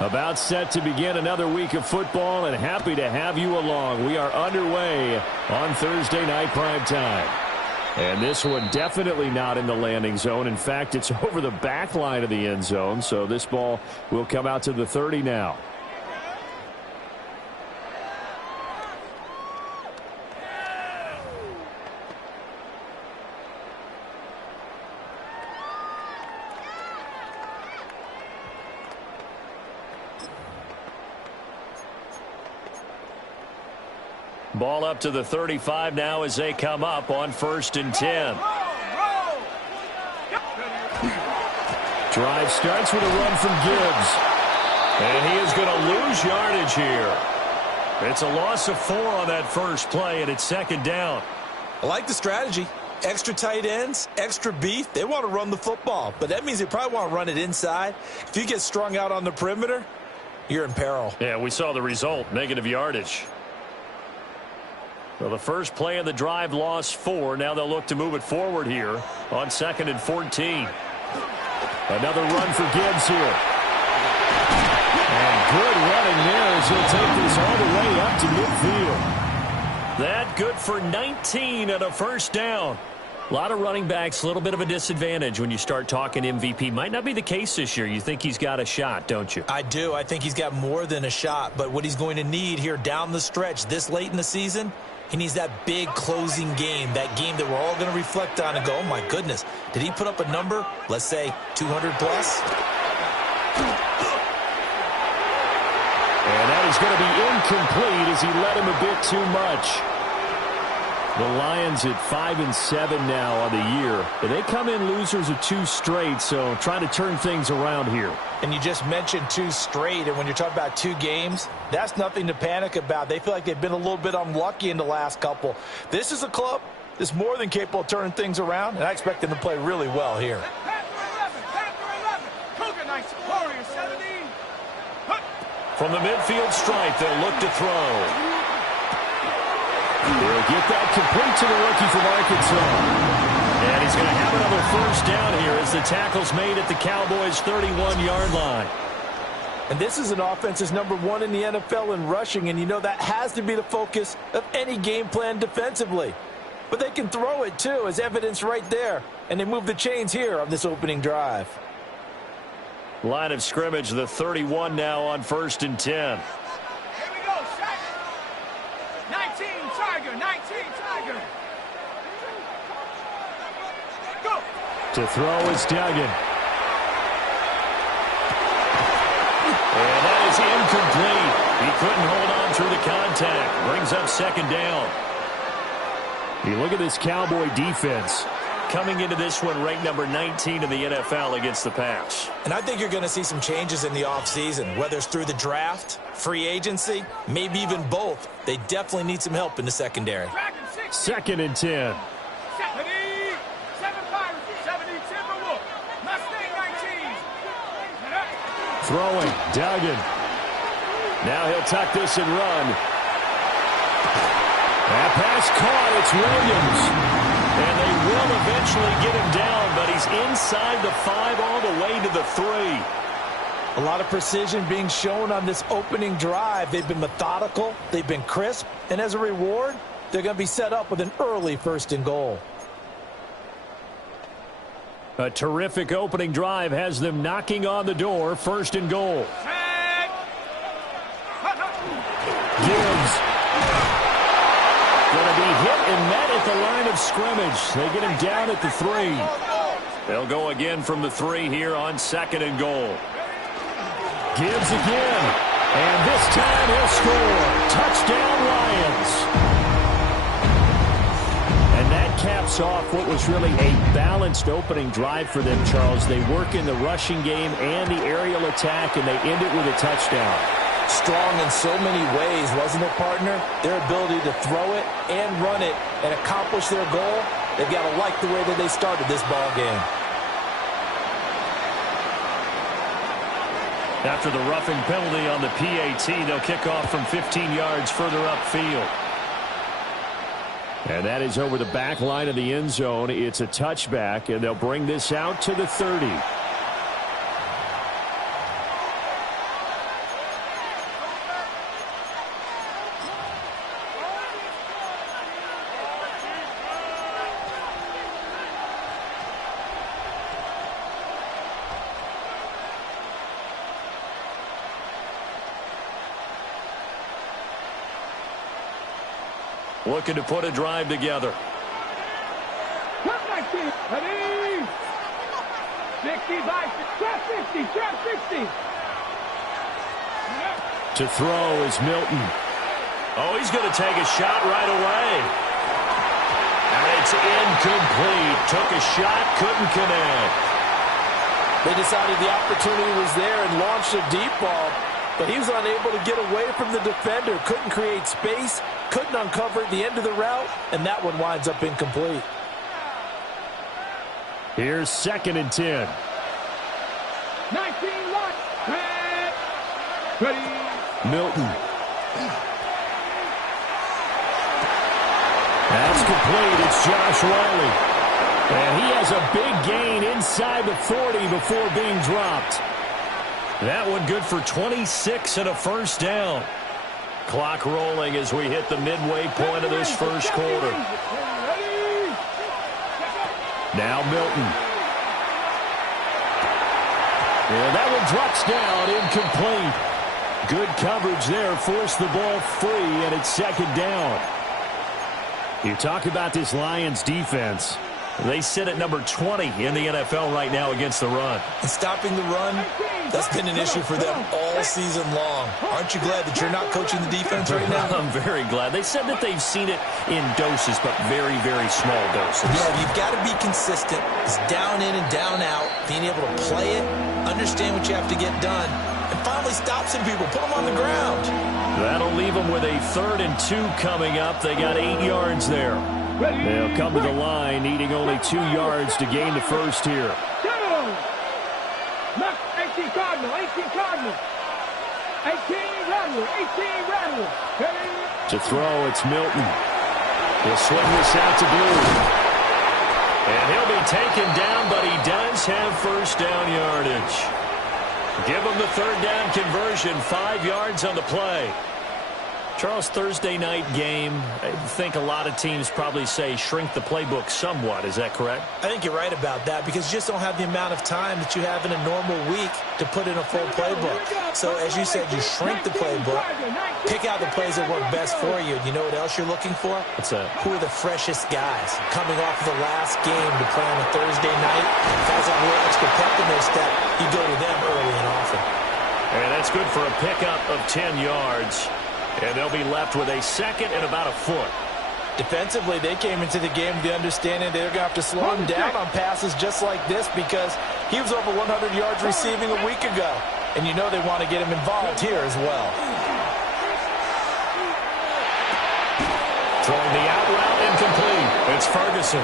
About set to begin another week of football, and happy to have you along. We are underway on Thursday night prime time. And this one definitely not in the landing zone. In fact, it's over the back line of the end zone, so this ball will come out to the 30 now. Ball up to the 35 now as they come up on 1st and 10. Drive starts with a run from Gibbs. And he is going to lose yardage here. It's a loss of 4 on that first play, and it's 2nd down. I like the strategy. Extra tight ends, extra beef. They want to run the football, but that means they probably want to run it inside. If you get strung out on the perimeter, you're in peril. Yeah, we saw the result, negative yardage. So the first play of the drive lost 4. Now they'll look to move it forward here on 2nd and 14. Another run for Gibbs here. And good running there as he'll take this all the way up to midfield. That good for 19 and a 1st down. A lot of running backs, a little bit of a disadvantage when you start talking MVP. Might not be the case this year. You think he's got a shot, don't you? I do. I think he's got more than a shot. But what he's going to need here down the stretch this late in the season, he needs that big closing game, that game that we're all going to reflect on and go, oh, my goodness, did he put up a number, let's say, 200 plus? And that is going to be incomplete as he led him a bit too much. The Lions at 5-7 now on the year. They come in losers of 2 straight, so trying to turn things around here. And you just mentioned 2 straight, and when you're talking about 2 games, that's nothing to panic about. They feel like they've been a little bit unlucky in the last couple. This is a club that's more than capable of turning things around, and I expect them to play really well here. From the midfield stripe, they'll look to throw. They'll get that complete to the rookie from Arkansas. And he's going to have another 1st down here as the tackle's made at the Cowboys' 31-yard line. And this is an offense that's #1 in the NFL in rushing, and you know that has to be the focus of any game plan defensively. But they can throw it, too, as evidence right there. And they move the chains here on this opening drive. Line of scrimmage, the 31 now on 1st and 10. To throw is Duggan. And that is incomplete. He couldn't hold on through the contact. Brings up 2nd down. You look at this Cowboy defense. Coming into this one ranked number 19 in the NFL against the pass. And I think you're going to see some changes in the offseason, whether it's through the draft, free agency, maybe even both. They definitely need some help in the secondary. 2nd and 10. Throwing, Duggan. Now he'll tuck this and run. That pass caught, it's Williams. And they will eventually get him down, but he's inside the 5 all the way to the 3. A lot of precision being shown on this opening drive. They've been methodical, they've been crisp, and as a reward, they're going to be set up with an early 1st and goal. A terrific opening drive has them knocking on the door. 1st and goal. Gibbs. Going to be hit and met at the line of scrimmage. They get him down at the 3. They'll go again from the 3 here on 2nd and goal. Gibbs again. And this time he'll score. Touchdown Lions. And that caps off what was really a balanced opening drive for them, Charles. They work in the rushing game and the aerial attack, and they end it with a touchdown. Strong in so many ways, wasn't it, partner? Their ability to throw it and run it and accomplish their goal, they've got to like the way that they started this ball game. After the roughing penalty on the PAT, they'll kick off from 15 yards further upfield. And that is over the back line of the end zone. It's a touchback, and they'll bring this out to the 30. looking to put a drive together. Ready? 65, 60. To throw is Milton. Oh, he's going to take a shot right away. And it's incomplete. Took a shot, couldn't connect. They decided the opportunity was there and launched a deep ball, but he was unable to get away from the defender. Couldn't create space, couldn't uncover at the end of the route, and that one winds up incomplete. Here's 2nd and 10. 19, ready. Milton. That's complete. It's Josh Whyle. And he has a big gain inside the 40 before being dropped. That one good for 26 and a first down. Clock rolling as we hit the midway point of this first quarter. Now Milton. Yeah, that one drops down, incomplete. Good coverage there, forced the ball free, and it's 2nd down. You talk about this Lions defense. They sit at number 20 in the NFL right now against the run. And stopping the run, that's been an issue for them all season long. Aren't you glad that you're not coaching the defense right now? I'm very glad. They said that they've seen it in doses, but very, very small doses. Yeah, you've got to be consistent. It's down in and down out, being able to play it, understand what you have to get done, and finally stop some people, put them on the ground. That'll leave them with a 3rd and 2 coming up. They got 8 yards there. They'll come to the line, needing only 2 yards to gain the first here. 18 Cardinal. 18 Rattler. To throw, it's Milton. He'll swing this out to Blue. And he'll be taken down, but he does have first down yardage. Give him the 3rd down conversion, 5 yards on the play. Charles, Thursday night game, I think a lot of teams probably say shrink the playbook somewhat. Is that correct? I think you're right about that because you just don't have the amount of time that you have in a normal week to put in a full playbook. So, as you said, you shrink the playbook, pick out the plays that work best for you. You know what else you're looking for? What's that? Who are the freshest guys coming off of the last game to play on a Thursday night? Guys have a little extra pep in their step. You go to them early and often. And that's good for a pickup of 10 yards. And they'll be left with a 2nd and about a foot. Defensively, they came into the game with the understanding they're going to have to slow him down on passes just like this because he was over 100 yards receiving a week ago. And you know they want to get him involved here as well. Throwing the out route incomplete. It's Ferguson.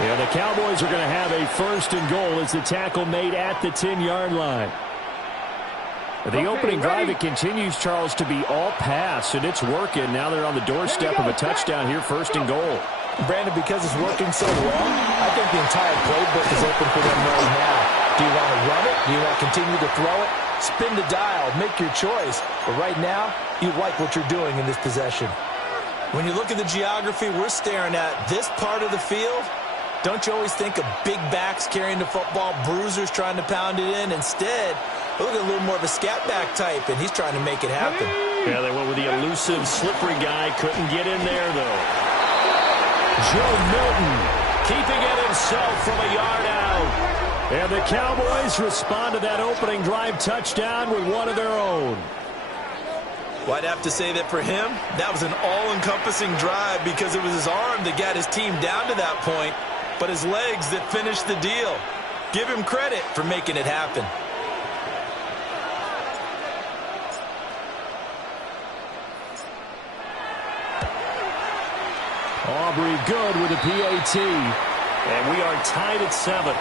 Yeah, the Cowboys are going to have a 1st and goal as the tackle made at the 10-yard line. The opening drive, it continues, Charles, to be all pass, and it's working. Now they're on the doorstep of a touchdown here, 1st and goal. Brandon, because it's working so well, I think the entire playbook is open for them right now. Do you want to run it? Do you want to continue to throw it? Spin the dial. Make your choice. But right now, you like what you're doing in this possession. When you look at the geography we're staring at, this part of the field, don't you always think of big backs carrying the football, bruisers trying to pound it in? Instead, look at a little more of a scat back type, and he's trying to make it happen. Yeah, they went with the elusive, slippery guy. Couldn't get in there, though. Joe Milton keeping it himself from a yard out. And the Cowboys respond to that opening drive touchdown with one of their own. Well, I'd have to say that for him, that was an all-encompassing drive because it was his arm that got his team down to that point, but his legs that finished the deal. Give him credit for making it happen. Aubrey good with a PAT. And we are tied at 7.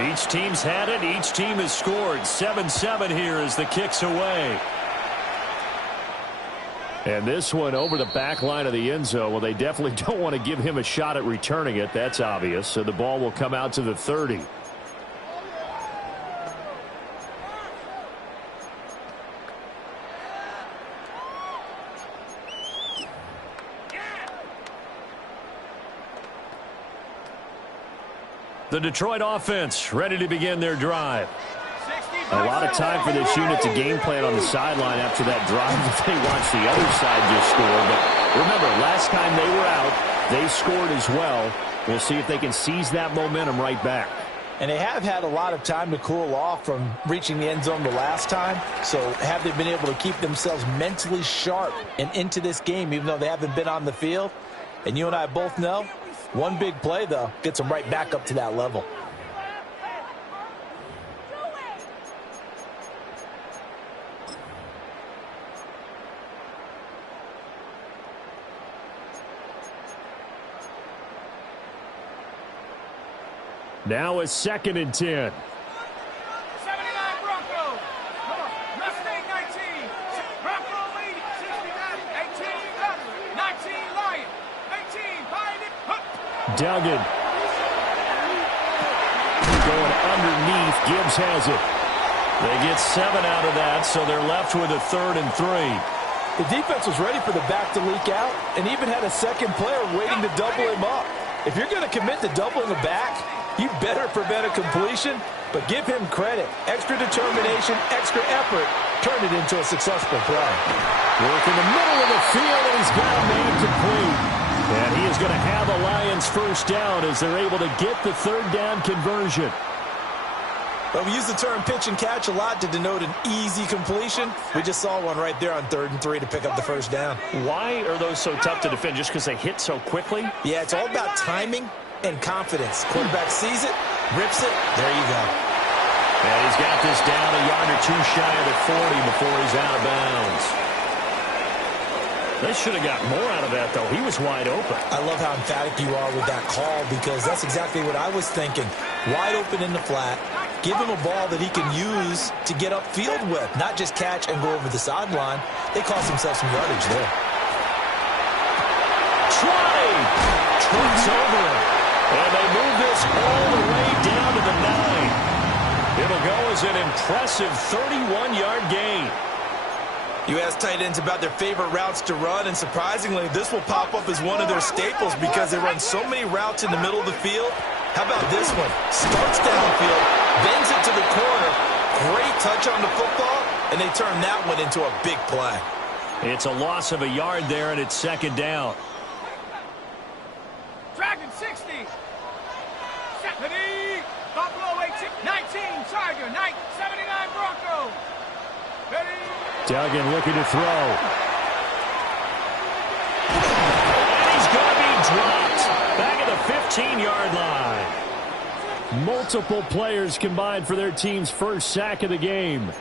Each team's had it. Each team has scored. 7-7 here as the kick's away. And this one over the back line of the end zone. Well, they definitely don't want to give him a shot at returning it. That's obvious. So the ball will come out to the 30. The Detroit offense ready to begin their drive. A lot of time for this unit to game plan on the sideline after that drive if they watch the other side just score. But remember, last time they were out, they scored as well. We'll see if they can seize that momentum right back. And they have had a lot of time to cool off from reaching the end zone the last time. So have they been able to keep themselves mentally sharp and into this game, even though they haven't been on the field? And you and I both know, one big play, though, gets them right back up to that level. Now it's 2nd and 10. 79 Broncos. Mustang 19. Bronco 80. 69. 18 Rattler. 19 Lion. 18 Pioneer. Duggan. Going underneath. Gibbs has it. They get 7 out of that, so they're left with a 3rd and 3. The defense was ready for the back to leak out and even had a second player waiting to double him up. If you're going to commit to doubling the back, you better prevent a completion, but give him credit. Extra determination, extra effort, turn it into a successful play. Work in the middle of the field, and he's got a man complete. And he is going to have the Lions first down as they're able to get the 3rd down conversion. Well, we use the term pitch and catch a lot to denote an easy completion. We just saw one right there on 3rd and 3 to pick up the first down. Why are those so tough to defend? Just because they hit so quickly? Yeah, it's all about timing and confidence. Quarterback sees it, rips it, there you go. And he's got this down a yard or two shy of the 40 before he's out of bounds. They should have got more out of that, though. He was wide open. I love how emphatic you are with that call because that's exactly what I was thinking. Wide open in the flat. Give him a ball that he can use to get upfield with, not just catch and go over the sideline. They cost themselves some yardage there. Trump's over it. And they move this all the way down to the 9. It'll go as an impressive 31-yard gain. You ask tight ends about their favorite routes to run, and surprisingly, this will pop up as one of their staples because they run so many routes in the middle of the field. How about this one? Starts downfield, bends it to the corner. Great touch on the football, and they turn that one into a big play. It's a loss of a yard there, and it's 2nd down. Dragon 60. 70. Buffalo 18. 19 Charger. 79 Broncos. Ready. Duggan looking to throw. And he's going to be dropped back at the 15-yard line. Multiple players combined for their team's first sack of the game.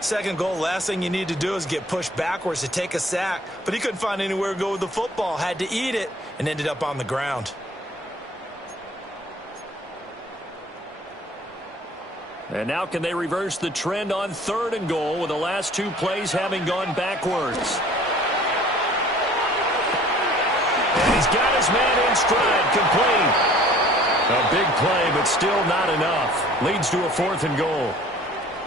Second goal, last thing you need to do is get pushed backwards to take a sack. But he couldn't find anywhere to go with the football. Had to eat it and ended up on the ground. And now can they reverse the trend on 3rd and goal with the last 2 plays having gone backwards? And he's got his man in stride, complete. A big play, but still not enough. Leads to a 4th and goal.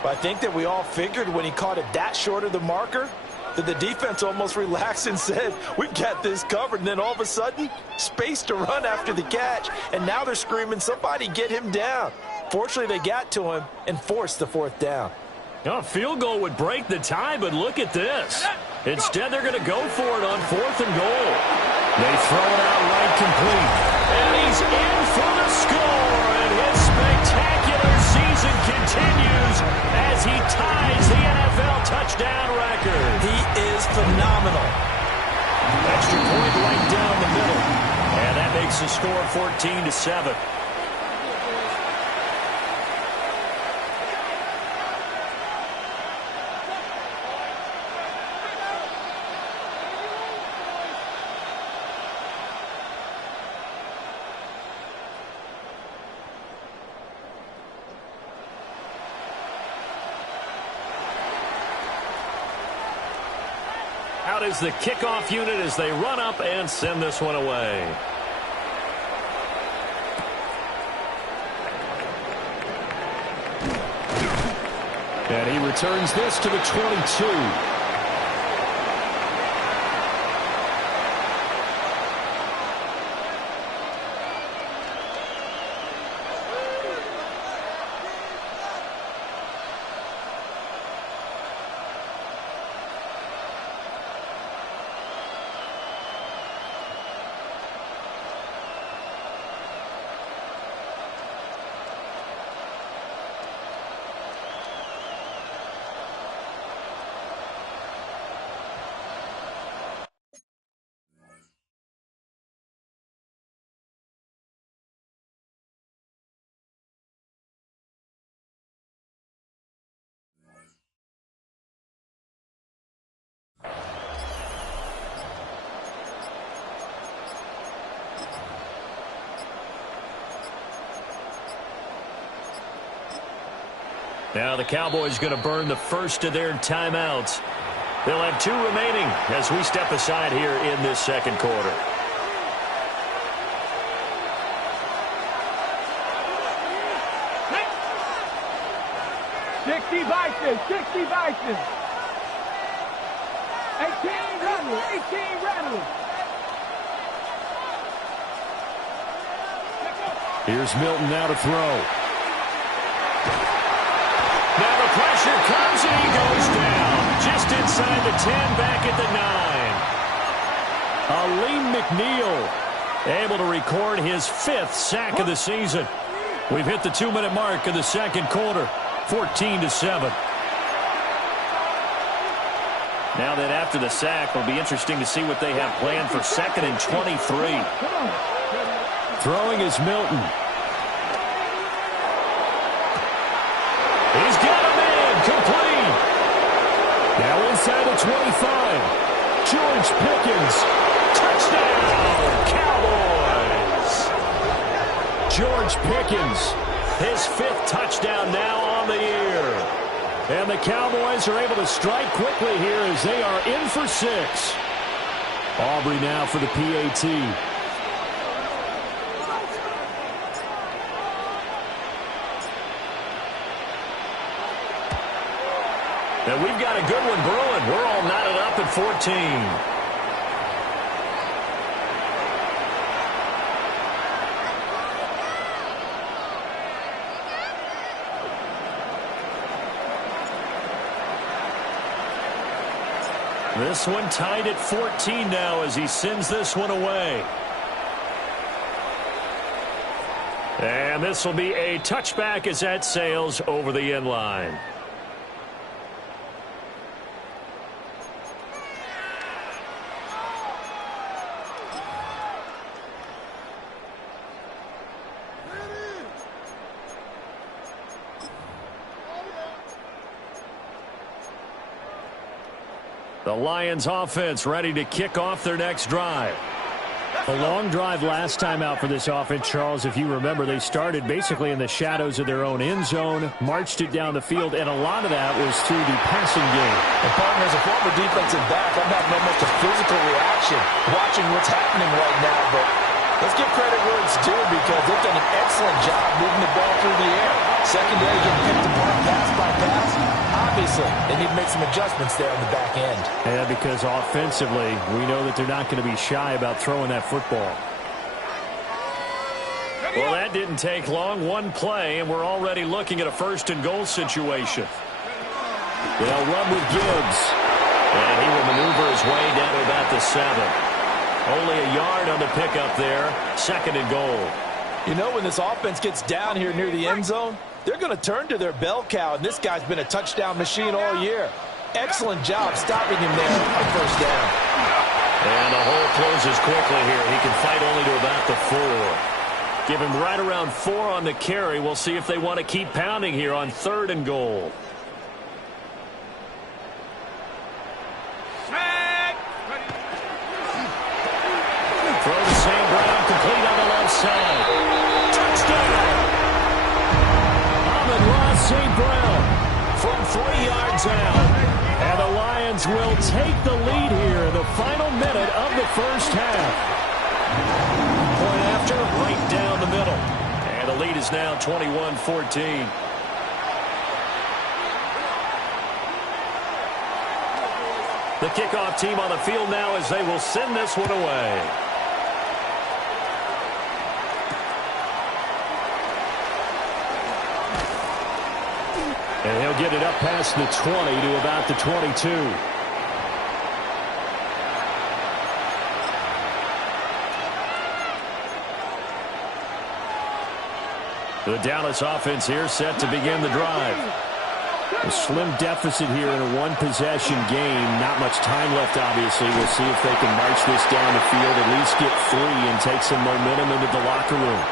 I think that we all figured when he caught it that short of the marker that the defense almost relaxed and said, we've got this covered. And then all of a sudden, space to run after the catch. And now they're screaming, somebody get him down. Fortunately, they got to him and forced the 4th down. A field goal would break the tie, but look at this. Instead, they're going to go for it on 4th and goal. They throw it out right complete. And he's in for the score. And his spectacular season continues as he ties the NFL touchdown record. He is phenomenal. Extra point right down the middle. And that makes the score 14-7. Out is the kickoff unit as they run up and send this one away. And he returns this to the 22. Now the Cowboys going to burn the first of their timeouts. They'll have 2 remaining as we step aside here in this second quarter. Vices, 60 Vices. 18 Rattlers, 18 Rattlers. Here's Milton now to throw. Now the pressure comes and he goes down. Just inside the 10, back at the 9. Aleem McNeil able to record his 5th sack of the season. We've hit the 2-minute mark of the second quarter. 14-7. Now that after the sack, it'll be interesting to see what they have planned for 2nd and 23. Throwing is Milton. He's got a man complete. Now inside the 25. George Pickens. Touchdown, Cowboys. George Pickens. His 5th touchdown now on the year. And the Cowboys are able to strike quickly here as they are in for 6. Aubrey now for the PAT. And we've got a good one brewing. We're all knotted up at 14. This one tied at 14 now as he sends this one away. And this will be a touchback as that sails over the end line. The Lions offense ready to kick off their next drive. A long drive last time out for this offense, Charles. If you remember, they started basically in the shadows of their own end zone, marched it down the field, and a lot of that was through the passing game. And partner, as a former defensive back, I'm having almost a physical reaction watching what's happening right now. But let's give credit where it's due because they've done an excellent job moving the ball through the air. Secondary getting picked apart pass by pass. Obviously, they need to make some adjustments there on the back end. Yeah, because offensively, we know that they're not going to be shy about throwing that football. Well, that didn't take long. One play, and we're already looking at a 1st and goal situation. They'll run with Gibbs. And he will maneuver his way down to about the 7. Only a yard on the pickup there. 2nd and goal. You know, when this offense gets down here near the end zone, they're going to turn to their bell cow, and this guy's been a touchdown machine all year. Excellent job stopping him there on 1st down. And the hole closes quickly here. He can fight only to about the 4. Give him right around 4 on the carry. We'll see if they want to keep pounding here on 3rd and goal. Throw to St. Brown, complete on the left side. Touchdown! Amon-Ra St. Brown from 3 yards out. And the Lions will take the lead here in the final minute of the 1st half. Point after, right down the middle. And the lead is now 21-14. The kickoff team on the field now as they will send this one away. And he'll get it up past the 20 to about the 22. The Dallas offense here set to begin the drive. A slim deficit here in a one-possession game. Not much time left, obviously. We'll see if they can march this down the field, at least get 3 and take some momentum into the locker room.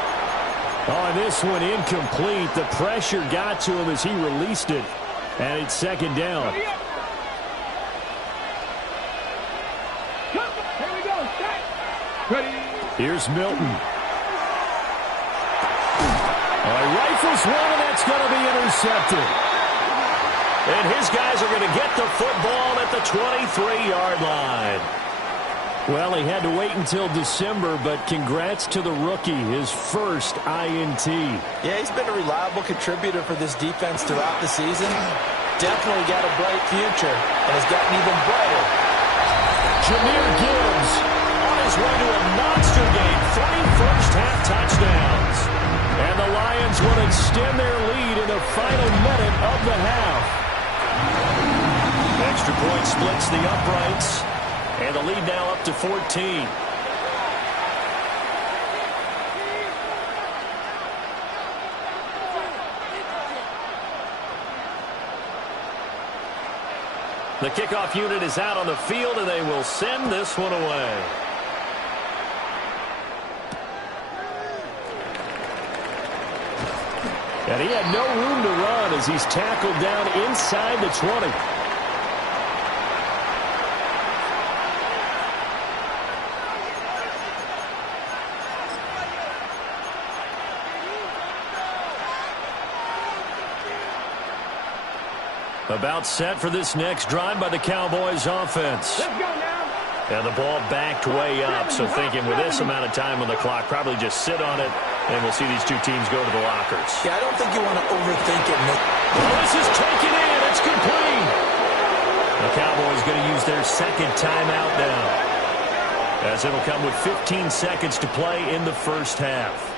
Oh, this one incomplete. The pressure got to him as he released it. And it's 2nd down. Here we go. Ready. Here's Milton. Rifles one, and that's going to be intercepted. And his guys are going to get the football at the 23-yard line. Well, he had to wait until December, but congrats to the rookie, his first INT. Yeah, he's been a reliable contributor for this defense throughout the season. Definitely got a bright future, and has gotten even brighter. Jahmyr Gibbs on his way to a monster game, 3 first-half touchdowns. And the Lions will extend their lead in the final minute of the half. Extra point splits the uprights. And the lead now up to 14. The kickoff unit is out on the field, and they will send this one away. And he had no room to run as he's tackled down inside the 20. About set for this next drive by the Cowboys offense. Let's go now. And the ball backed way up, so thinking with this amount of time on the clock, probably just sit on it, and we'll see these two teams go to the lockers. Yeah, I don't think you want to overthink it, Nick. Well, this is taken in. It's complete. The Cowboys going to use their second timeout now, as it'll come with 15 seconds to play in the first half.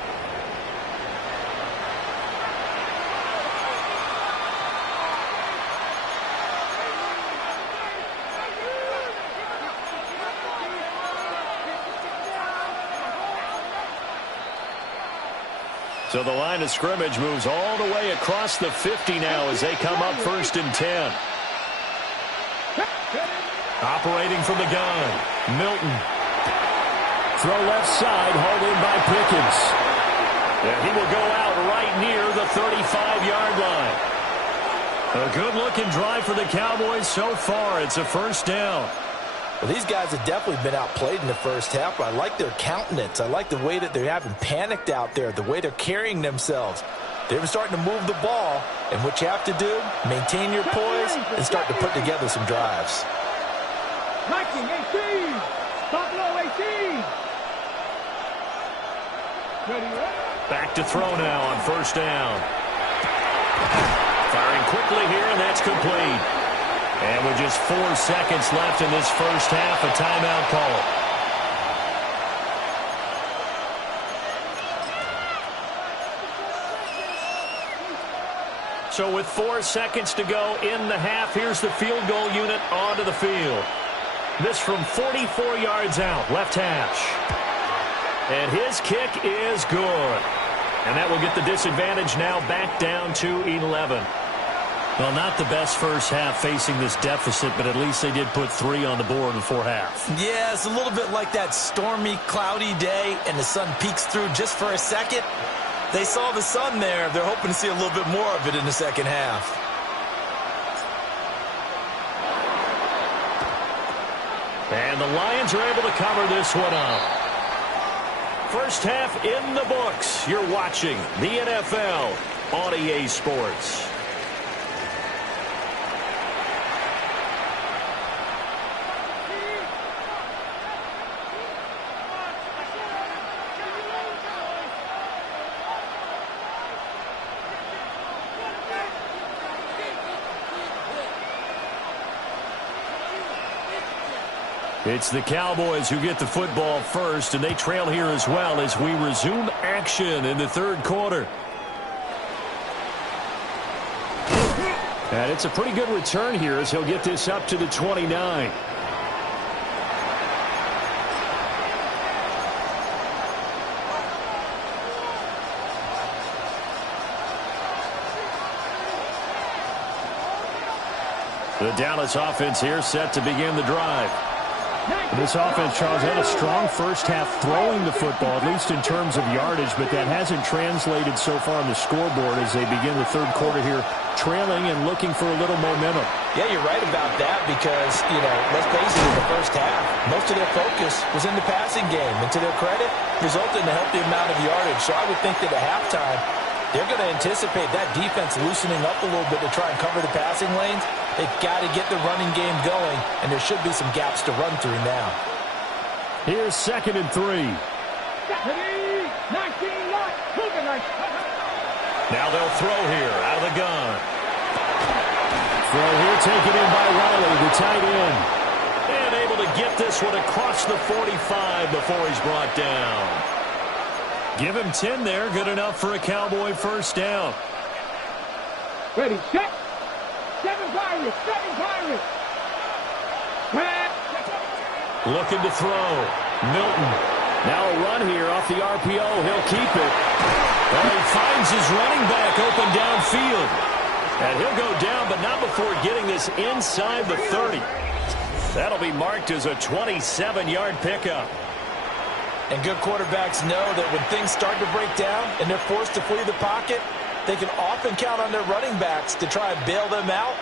So the line of scrimmage moves all the way across the 50 now as they come up 1st and 10. Operating from the gun, Milton. Throw left side, hauled in by Pickens. And he will go out right near the 35-yard line. A good-looking drive for the Cowboys so far. It's a first down. Well, these guys have definitely been outplayed in the first half, but I like their countenance. I like the way that they haven't panicked out there, the way they're carrying themselves. They're starting to move the ball, and what you have to do, maintain your poise and start to put together some drives. Viking 18. Buffalo 18. Ready, Back to throw now on first down. Firing quickly here, and that's complete. And with just 4 seconds left in this first half, a timeout call. So with 4 seconds to go in the half, here's the field goal unit onto the field. This from 44 yards out, left hash. And his kick is good. And that will get the disadvantage now back down to 11. Well, not the best first half facing this deficit, but at least they did put 3 on the board before half. Yeah, it's a little bit like that stormy, cloudy day, and the sun peeks through just for a second. They saw the sun there. They're hoping to see a little bit more of it in the second half. And the Lions are able to cover this one up. First half in the books. You're watching the NFL on EA Sports. It's the Cowboys who get the football first, and they trail here as well as we resume action in the third quarter. And it's a pretty good return here as he'll get this up to the 29. The Dallas offense here set to begin the drive. This offense, Charles, had a strong first half throwing the football, at least in terms of yardage, but that hasn't translated so far on the scoreboard as they begin the third quarter here, trailing and looking for a little momentum. Yeah, you're right about that because, let's face it, in the first half, most of their focus was in the passing game. And to their credit, resulted in a healthy amount of yardage. So I would think that at halftime, They're going to anticipate that defense loosening up a little bit to try and cover the passing lanes. They've got to get the running game going, and there should be some gaps to run through now. Here's 2nd and 3. Now they'll throw here out of the gun. Throw here taken in by Riley, the tight end. And able to get this one across the 45 before he's brought down. Give him 10 there. Good enough for a Cowboy first down. Ready, set. 7 Pirates, 7 Pirates. Looking to throw. Milton. Now a run here off the RPO. He'll keep it. Well, he finds his running back open downfield. And he'll go down, but not before getting this inside the 30. That'll be marked as a 27-yard pickup. And good quarterbacks know that when things start to break down and they're forced to flee the pocket, they can often count on their running backs to try and bail them out.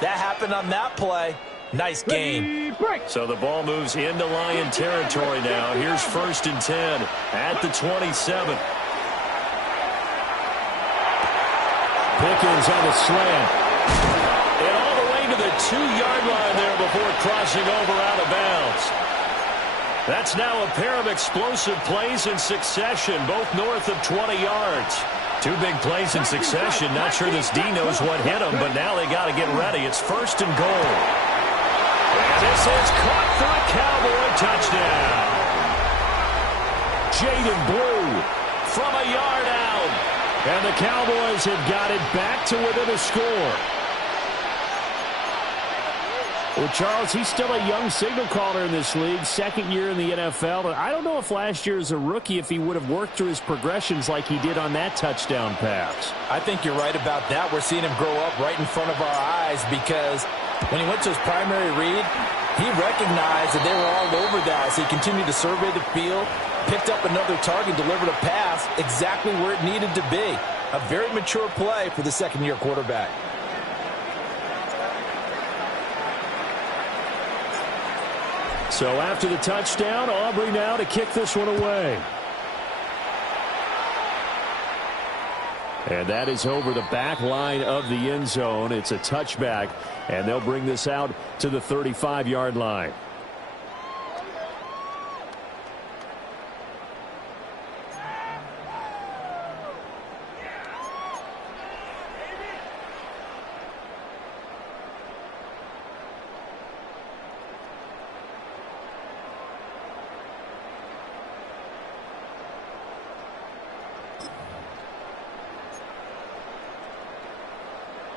That happened on that play. Nice game. So the ball moves into Lion territory now. Here's 1st and 10 at the 27. Pickens on the slant. And all the way to the 2-yard line there before crossing over out of bounds. That's now a pair of explosive plays in succession, both north of 20 yards. 2 big plays in succession. Not sure this D knows what hit him, but now they got to get ready. It's 1st and goal. And this is caught for a Cowboy touchdown. Jaden Blue from a yard out. And the Cowboys have got it back to within a score. Well, Charles, he's still a young signal caller in this league, 2nd year in the NFL. And I don't know if last year as a rookie, if he would have worked through his progressions like he did on that touchdown pass. I think you're right about that. We're seeing him grow up right in front of our eyes because when he went to his primary read, he recognized that they were all over that. So he continued to survey the field, picked up another target, delivered a pass exactly where it needed to be. A very mature play for the 2nd-year quarterback. So after the touchdown, Aubrey now to kick this one away. And that is over the back line of the end zone. It's a touchback, and they'll bring this out to the 35-yard line.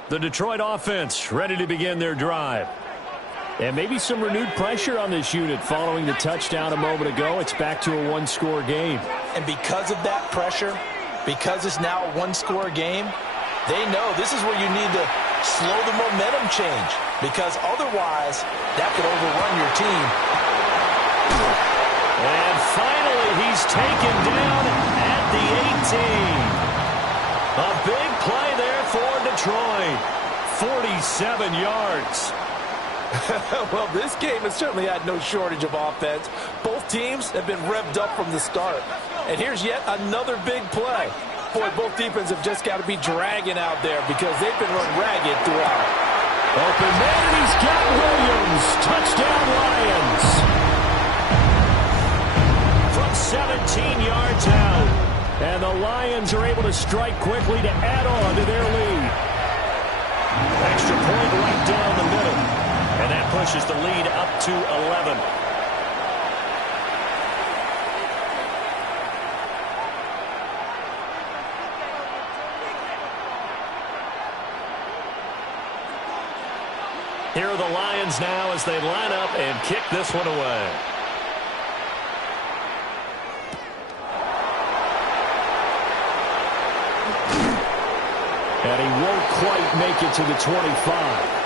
The Detroit offense ready to begin their drive. And maybe some renewed pressure on this unit following the touchdown a moment ago. It's back to a 1-score game. And because of that pressure, because it's now a 1-score game, they know this is where you need to slow the momentum change. Because otherwise, that could overrun your team. And finally, he's taken down at the 18. A big play there for Detroit. 47 yards. Well, this game has certainly had no shortage of offense. Both teams have been revved up from the start. And here's yet another big play. Boy, both defenses have just got to be dragging out there because they've been run ragged throughout. Open man, and he's got Williams. Touchdown, Lions. From 17 yards out. And the Lions are able to strike quickly to add on to their lead. Extra point right down the middle. And that pushes the lead up to 11. Here are the Lions now as they line up and kick this one away. And he won't quite make it to the 25.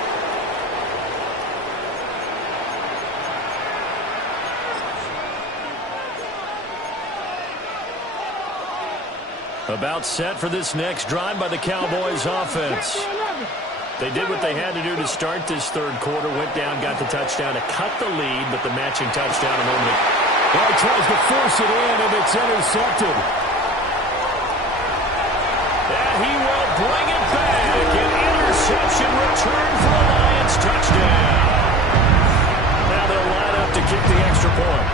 About set for this next drive by the Cowboys offense. They did what they had to do to start this third quarter. Went down, got the touchdown to cut the lead, but the matching touchdown a moment. Well, he tries to force it in, and it's intercepted. And return for the Lions. Touchdown. Now they'll line up to kick the extra point.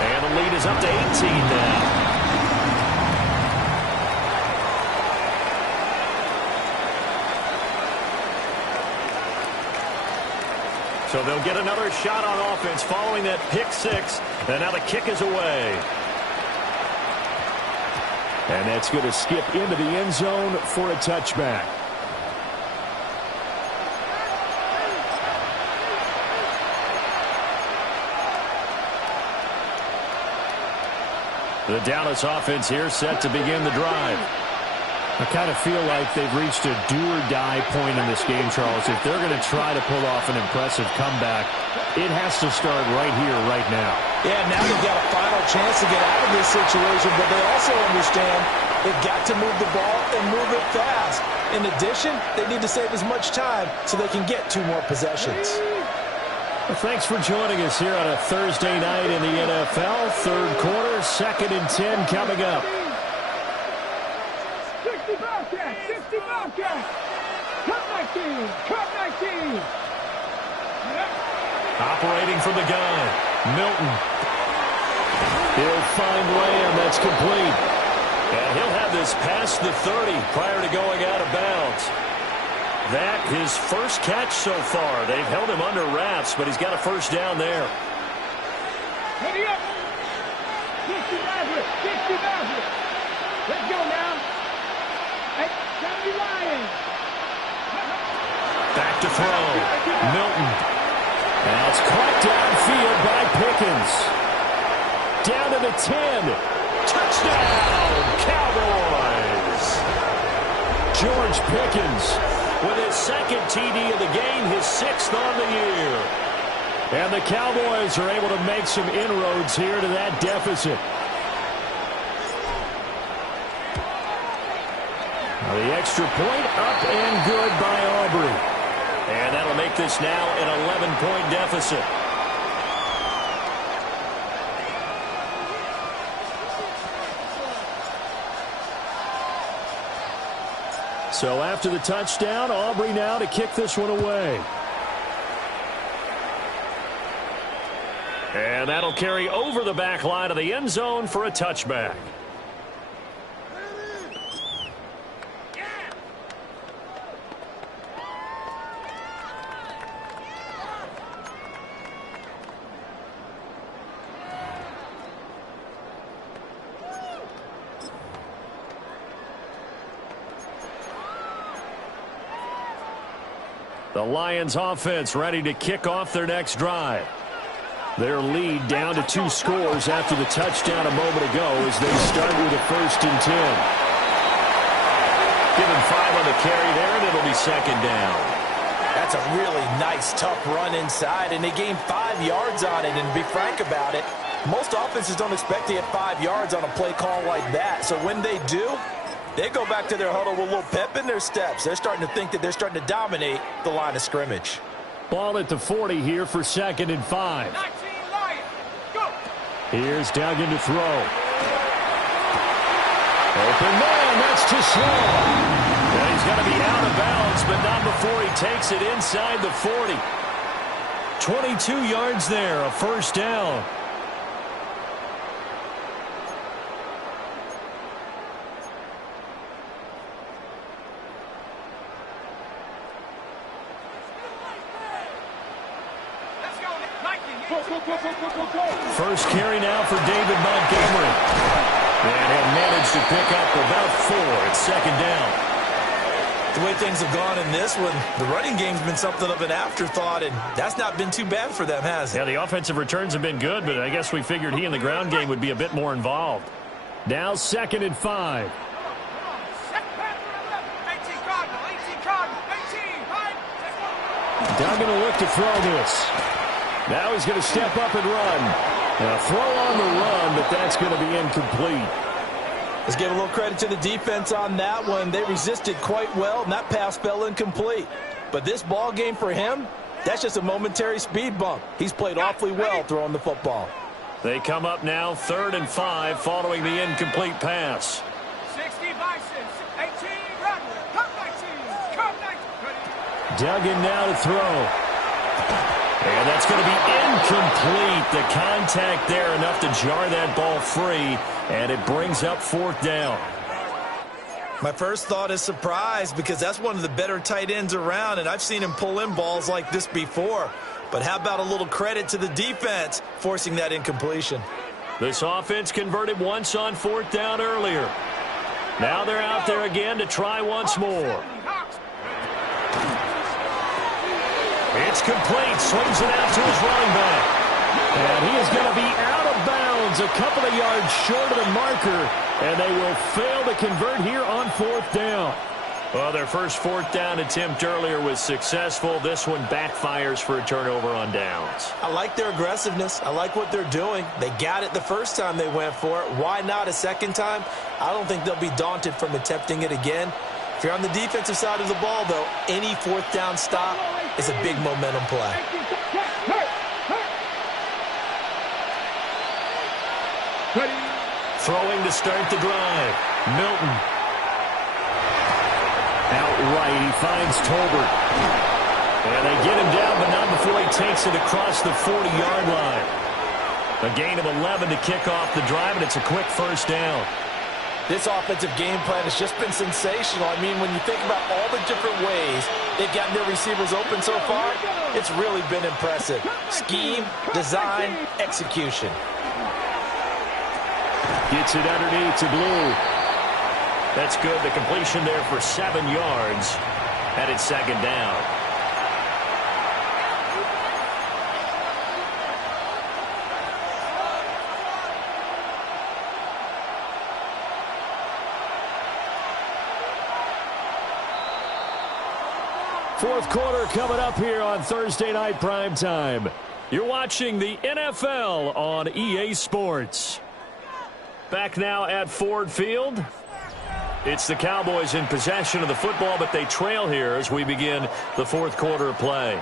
And the lead is up to 18 now. So they'll get another shot on offense following that pick six. And now the kick is away. And that's going to skip into the end zone for a touchback. The Dallas offense here set to begin the drive. I kind of feel like they've reached a do-or-die point in this game, Charles. If they're going to try to pull off an impressive comeback, it has to start right here, right now. Yeah, now they've got a final chance to get out of this situation, but they also understand they've got to move the ball and move it fast. In addition, they need to save as much time so they can get 2 more possessions. Well, thanks for joining us here on a Thursday night in the NFL. Third quarter, 2nd and 10 coming up. 60 Bobcats, 60 Bobcats. Cut 19, cut 19. Operating from the gun, Milton. He'll find Lamb. That's complete. And he'll have this past the 30 prior to going out of bounds. That his first catch so far. They've held him under wraps, but he's got a first down there. Ready up. 60 Maverick, 60 Maverick. Let's go now. Hey, 70 Lions. Back to throw. Milton. That's caught downfield by Pickens. Down to the 10. Touchdown, Cowboys. George Pickens with his 2nd TD of the game, his 6th on the year. And the Cowboys are able to make some inroads here to that deficit. Now the extra point up and good by Aubrey. And that'll make this now an 11-point deficit. So after the touchdown, Aubrey now to kick this one away. And that'll carry over the back line of the end zone for a touchback. The Lions offense ready to kick off their next drive. Their lead down to 2 scores after the touchdown a moment ago as they start with a 1st and 10. Given 5 on the carry there, and it'll be 2nd down. That's a really nice, tough run inside, and they gained 5 yards on it. And to be frank about it, most offenses don't expect to get 5 yards on a play call like that. So when they do, they go back to their huddle with a little pep in their steps. They're starting to think that they're starting to dominate the line of scrimmage. Ball at the 40 here for 2nd and 5. 19 Lions, go. Here's Duggan to throw. Open man, that's too slow. And he's going to be out of bounds, but not before he takes it inside the 40. 22 yards there, a 1st down. First carry now for David Montgomery. And he'll manage to pick up about 4. It's 2nd down. The way things have gone in this one, the running game's been something of an afterthought, and that's not been too bad for them, has it? Yeah, the offensive returns have been good, but I guess we figured he in the ground game would be a bit more involved. Now 2nd and 5. Duggan will look to throw this. Now he's going to step up and run. Now throw on the run, but that's going to be incomplete. Let's give a little credit to the defense on that one. They resisted quite well, and that pass fell incomplete. But this ball game for him, that's just a momentary speed bump. He's played awfully well throwing the football. They come up now 3rd and 5 following the incomplete pass. 60 Bison, 18 run. Dug in now to throw. And that's going to be incomplete. The contact there enough to jar that ball free, and it brings up 4th down. My first thought is surprise because that's one of the better tight ends around, and I've seen him pull in balls like this before. But how about a little credit to the defense forcing that incompletion? This offense converted once on 4th down earlier. Now they're out there again to try once more. It's complete. Swings it out to his running back. And he is going to be out of bounds, a couple of yards short of the marker, and they will fail to convert here on 4th down. Well, their first 4th down attempt earlier was successful. This one backfires for a turnover on downs. I like their aggressiveness. I like what they're doing. They got it the first time they went for it. Why not a second time? I don't think they'll be daunted from attempting it again. If you're on the defensive side of the ball, though, any 4th down stop is a big momentum play. Throwing to start the drive. Milton. Outright, he finds Tolbert. And they get him down, but not before he takes it across the 40-yard line. A gain of 11 to kick off the drive, and it's a quick first down. This offensive game plan has just been sensational. I mean, when you think about all the different ways they've gotten their receivers open so far, it's really been impressive. Scheme, design, execution. Gets it underneath to Blue. That's good. The completion there for 7 yards. And it's 2nd down. Fourth quarter coming up here on Thursday Night Primetime. You're watching the NFL on EA Sports. Back now at Ford Field. It's the Cowboys in possession of the football, but they trail here as we begin the fourth quarter of play.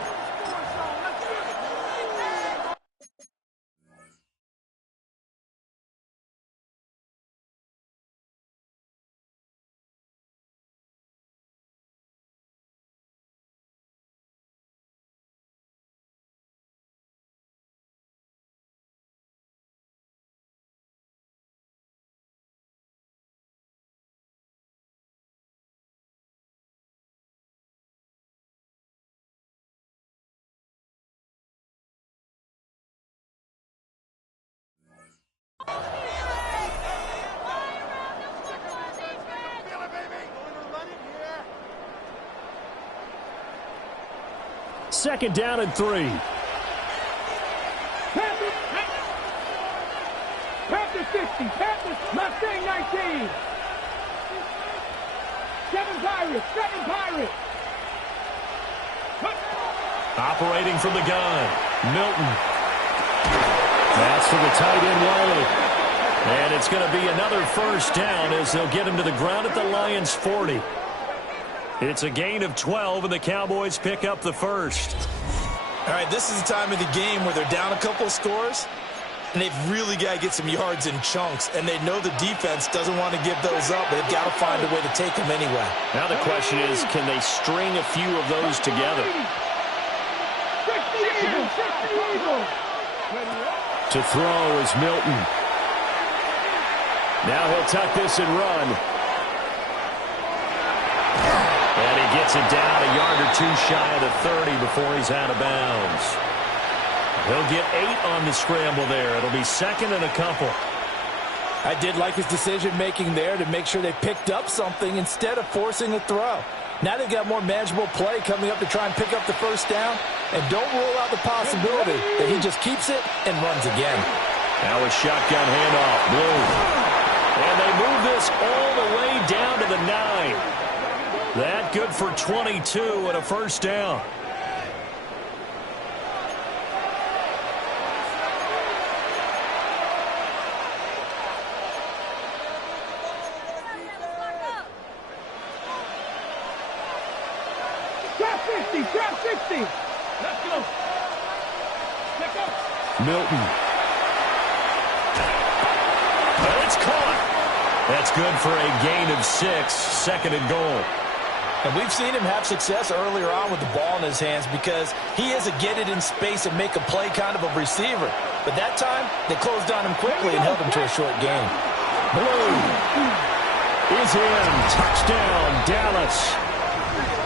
Second down and 3. Panthers 50. Panthers Mustang 19. 7 Pirates. 7 Pirates. Operating from the gun. Milton. That's to the tight end, Wiley. And it's going to be another first down as they'll get him to the ground at the Lions' 40. It's a gain of 12, and the Cowboys pick up the first. All right, this is the time of the game where they're down a couple of scores, and they've really got to get some yards in chunks, and they know the defense doesn't want to give those up, but they've got to find a way to take them anyway. Now the question is, can they string a few of those together? To throw is Milton. Now he'll tuck this and run. And he gets it down a yard or 2 shy of the 30 before he's out of bounds. He'll get 8 on the scramble there. It'll be second and a couple. I did like his decision-making there to make sure they picked up something instead of forcing a throw. Now they've got more manageable play coming up to try and pick up the first down. And don't rule out the possibility that he just keeps it and runs again. Now a shotgun handoff. Blue. And they move this all the way down to the 9. That good for 22 and a first down. Trap 60, trap 60. Let's go. Let's go. Milton. And it's caught. That's good for a gain of 6, second and goal. And we've seen him have success earlier on with the ball in his hands because he is a get it in space and make a play kind of a receiver. But that time, they closed on him quickly and held him to a short gain. Blue is in. Touchdown, Dallas.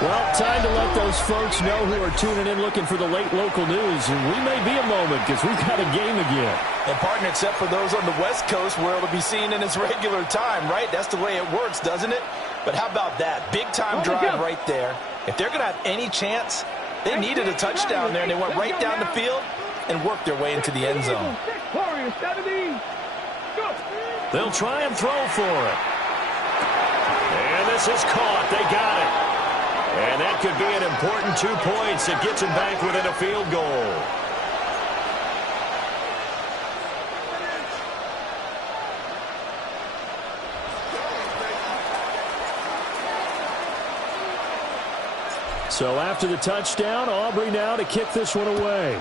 Well, time to let those folks know who are tuning in looking for the late local news. And we may be a moment because we've got a game again. And, partner, except for those on the West Coast where it'll be seen in its regular time, right? That's the way it works, doesn't it? But how about that? Big-time drive right there. If they're going to have any chance, they needed a touchdown there, and they went right down the field and worked their way into the end zone. They'll try and throw for it. And this is caught. They got it. And that could be an important 2 points. It gets him back within a field goal. So after the touchdown, Aubrey now to kick this one away.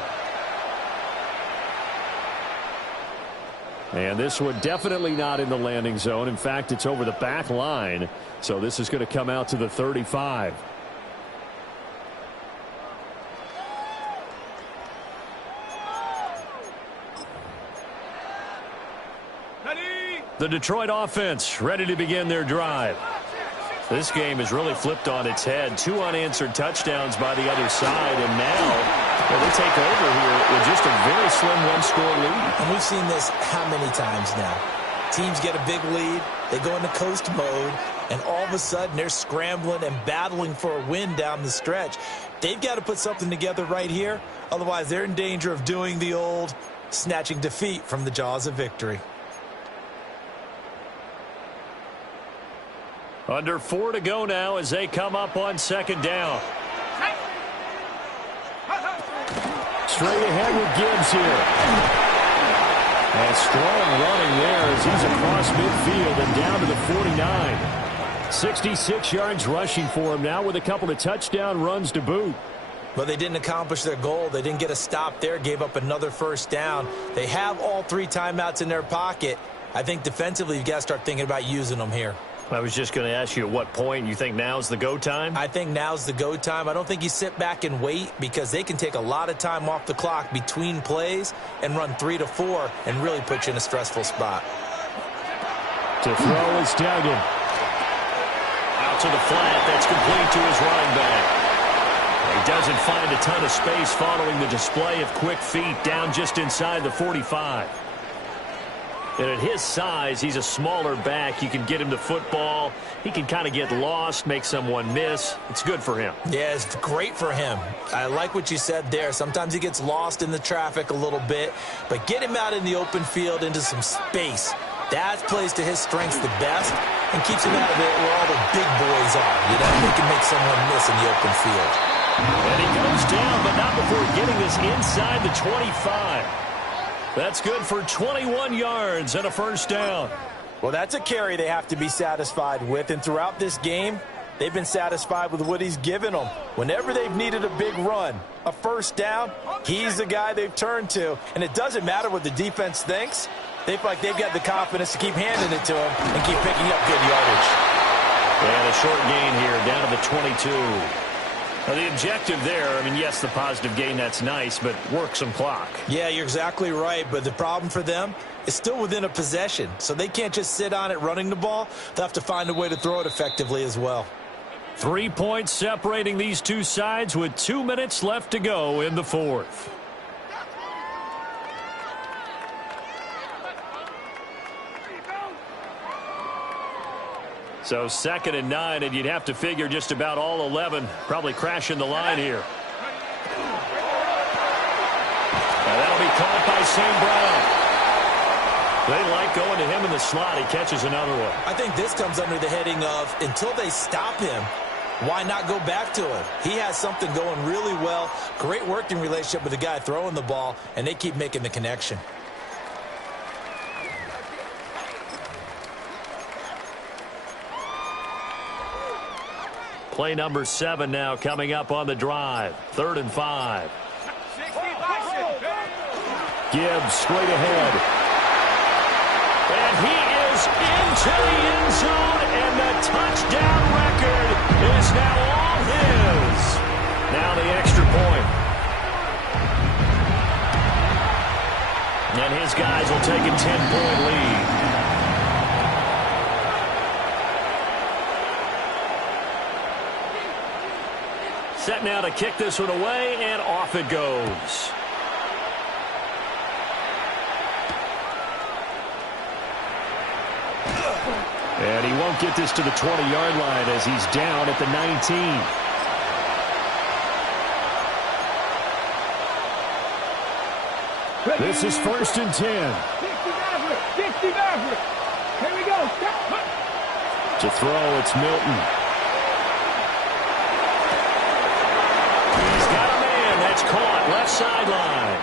And this one definitely not in the landing zone. In fact, it's over the back line. So this is going to come out to the 35. The Detroit offense ready to begin their drive. This game has really flipped on its head. 2 unanswered touchdowns by the other side, and now they take over here with just a very slim one-score lead. And we've seen this how many times now? Teams get a big lead, they go into coast mode, and all of a sudden they're scrambling and battling for a win down the stretch. They've got to put something together right here, otherwise they're in danger of doing the old snatching defeat from the jaws of victory. Under 4 to go now as they come up on second down. Straight ahead with Gibbs here. And strong running there as he's across midfield and down to the 49. 66 yards rushing for him now with a couple of touchdown runs to boot. But they didn't accomplish their goal. They didn't get a stop there, gave up another first down. They have all 3 timeouts in their pocket. I think defensively you've got to start thinking about using them here. I was just going to ask you at what point you think now's the go time? I think now's the go time. I don't think you sit back and wait because they can take a lot of time off the clock between plays and run 3 to 4 and really put you in a stressful spot. To throw is Duggan. Out to the flat. That's complete to his running back. He doesn't find a ton of space following the display of quick feet down just inside the 45. And at his size, he's a smaller back. You can get him the football. He can kind of get lost, make someone miss. It's good for him. Yeah, it's great for him. I like what you said there. Sometimes he gets lost in the traffic a little bit, but get him out in the open field into some space. That plays to his strengths the best and keeps him out of it where all the big boys are. You know, he can make someone miss in the open field. And he goes down, but not before getting this inside the 25. That's good for 21 yards and a first down. Well, that's a carry they have to be satisfied with. And throughout this game, they've been satisfied with what he's given them. Whenever they've needed a big run, a first down, he's the guy they've turned to. And it doesn't matter what the defense thinks. They feel like they've got the confidence to keep handing it to him and keep picking up good yardage. And a short gain here down to the 22. Well, the objective there, I mean, yes, the positive gain, that's nice, but work some clock. Yeah, you're exactly right, but the problem for them is still within a possession, so they can't just sit on it running the ball. They'll have to find a way to throw it effectively as well. 3 points separating these two sides with 2 minutes left to go in the fourth. So 2nd and 9, and you'd have to figure just about all 11 probably crashing the line here. Now that'll be caught by St. Brown. They like going to him in the slot. He catches another one. I think this comes under the heading of until they stop him, why not go back to him? He has something going really well. Great working relationship with the guy throwing the ball, and they keep making the connection. Play number 7 now coming up on the drive. 3rd and 5. Gibbs straight ahead. And he is into the end zone, and the touchdown record is is now all his. Now the extra point. And his guys will take a 10-point lead. Set now to kick this one away, and off it goes. And he won't get this to the 20-yard line as he's down at the 19. This is 1st and 10. 60 Maverick. 60 Maverick. Here we go. To throw, it's Milton. He's got a man. That's caught. Left sideline.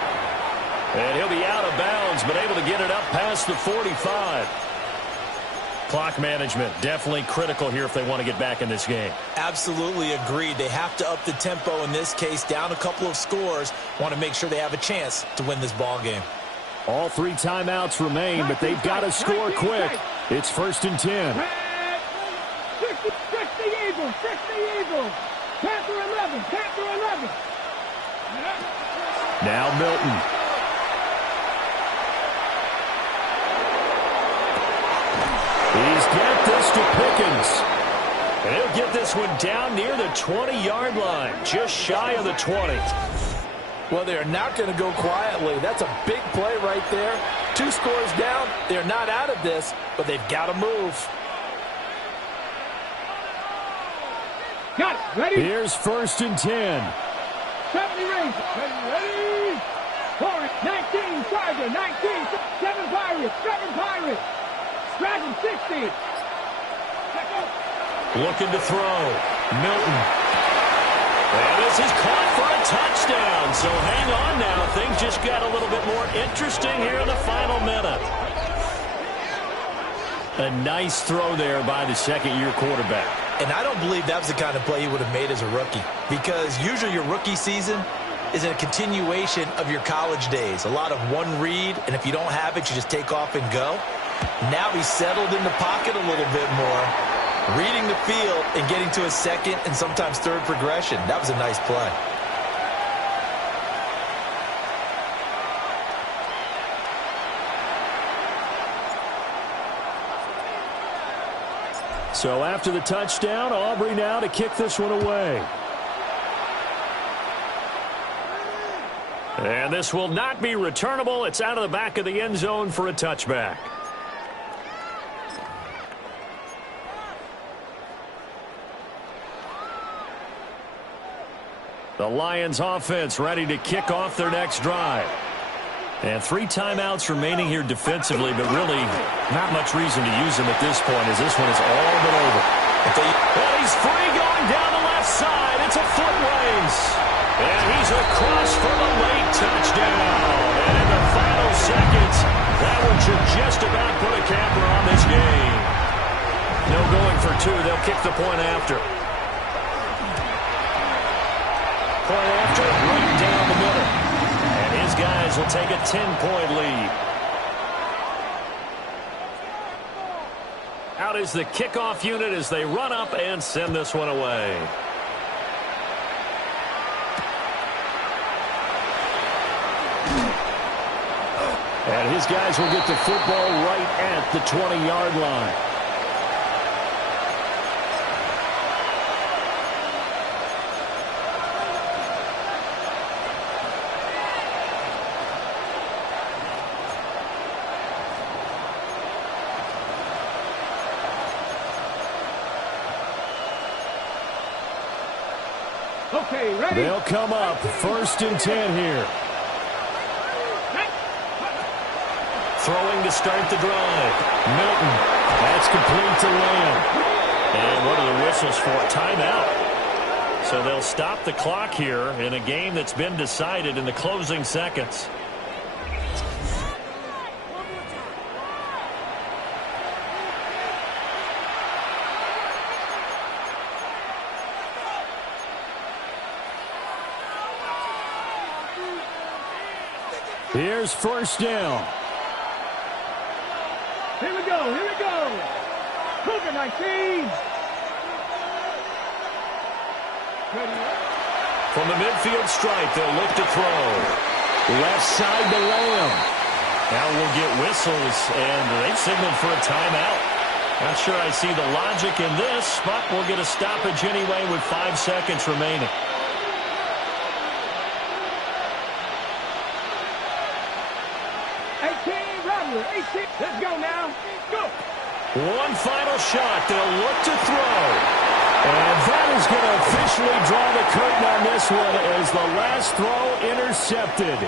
And he'll be out of bounds, but able to get it up past the 45. Clock management, definitely critical here if they want to get back in this game. Absolutely agreed. They have to up the tempo in this case, down a couple of scores. Want to make sure they have a chance to win this ball game. All 3 timeouts remain, but they've got to score quick. It's 1st and 10. 60 Eagles. 60 Eagles. Panther 11. Panther 11. Now Milton. He's got this to Pickens. And he'll get this one down near the 20-yard line, just shy of the 20. Well, they're not going to go quietly. That's a big play right there. 2 scores down. They're not out of this, but they've got to move. Got it. Ready? Here's 1st and 10. 70 Rangers. Ready? Forward. 19 Charger. 19. 7 Pirates. 7 Pirates. Dragon 60. Looking to throw. Milton. And this is caught for a touchdown. So hang on now. Things just got a little bit more interesting here in the final minute. A nice throw there by the second-year quarterback. And I don't believe that was the kind of play he would have made as a rookie. Because usually your rookie season is a continuation of your college days. A lot of one read, and if you don't have it, you just take off and go. Now he's settled in the pocket a little bit more, reading the field and getting to a second and sometimes third progression. That was a nice play. So after the touchdown, Aubrey now to kick this one away. And this will not be returnable. It's out of the back of the end zone for a touchback. The Lions offense ready to kick off their next drive. And 3 timeouts remaining here defensively, but really not much reason to use them at this point as this one is all but over. And he's free going down the left side. It's a foot race. And he's across for the late touchdown. And in the final seconds, that one should just about put a capper on this game. No going for 2. They'll kick the point after. Point after, right down the middle. And his guys will take a 10-point lead. Out is the kickoff unit as they run up and send this one away. And his guys will get the football right at the 20-yard line. Okay, ready? They'll come up 1st and 10 here. Throwing to start the drive. Milton. That's complete to Lamb. And what are the whistles for? Timeout. So they'll stop the clock here in a game that's been decided in the closing seconds. Here's 1st down. Here we go. Here we go. Cougar 19. From the midfield stripe, they'll look to throw. Left side to Lamb. Now we'll get whistles, and they've signaled for a timeout. Not sure I see the logic in this, but we'll get a stoppage anyway with 5 seconds remaining. Let's go now. Go. One final shot. They'll look to throw. And that is going to officially draw the curtain on this one as the last throw intercepted.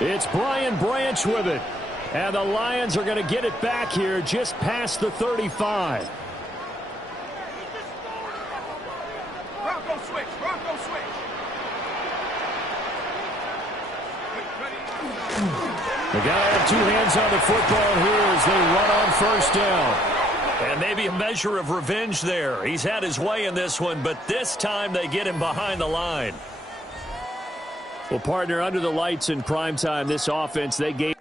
It's Brian Branch with it. And the Lions are going to get it back here just past the 35. Bronco switch. Bronco switch. They got to have two hands on the football here as they run on first down. And maybe a measure of revenge there. He's had his way in this one, but this time they get him behind the line. Well, partner, under the lights in primetime, this offense, they gave